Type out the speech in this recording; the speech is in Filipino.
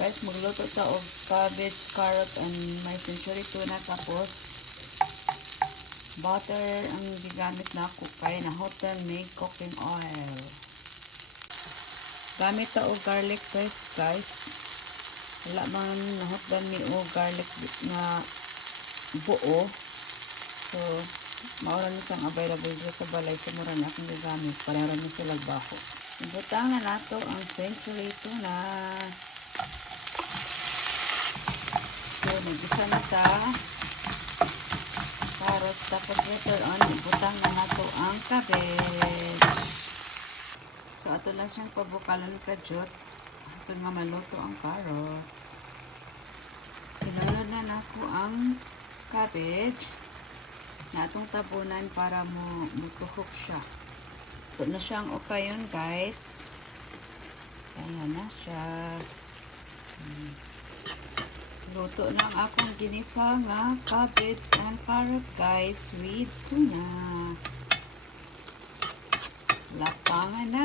Guys, magluto ta og cabbage, carrot, and may century tuna. Tapos, butter ang gigamit na ako kay na hotel made cooking oil. Gamit ta og garlic paste, guys. Wala man nahotdan ni og garlic na buo. So, maura na siyang available dito sa balay. So, mura na akong gagamit. Pareho na sila bako. Ibutang na nato ang century tuna. So, nag-isa na sa carrots. Tapos later on, ibutang na nato ang cabbage. So, ato lang siyang pabukalan kadyot. Ato nga maluto ang carrots. Ilalod na nato ang cabbage na atong tabunan para mutuhok siya. Ito na siyang okayon, guys. Ayan na siya. Luto na ang akong ginisa nga cabbage and carrot, guys, with tuna. Lapangan na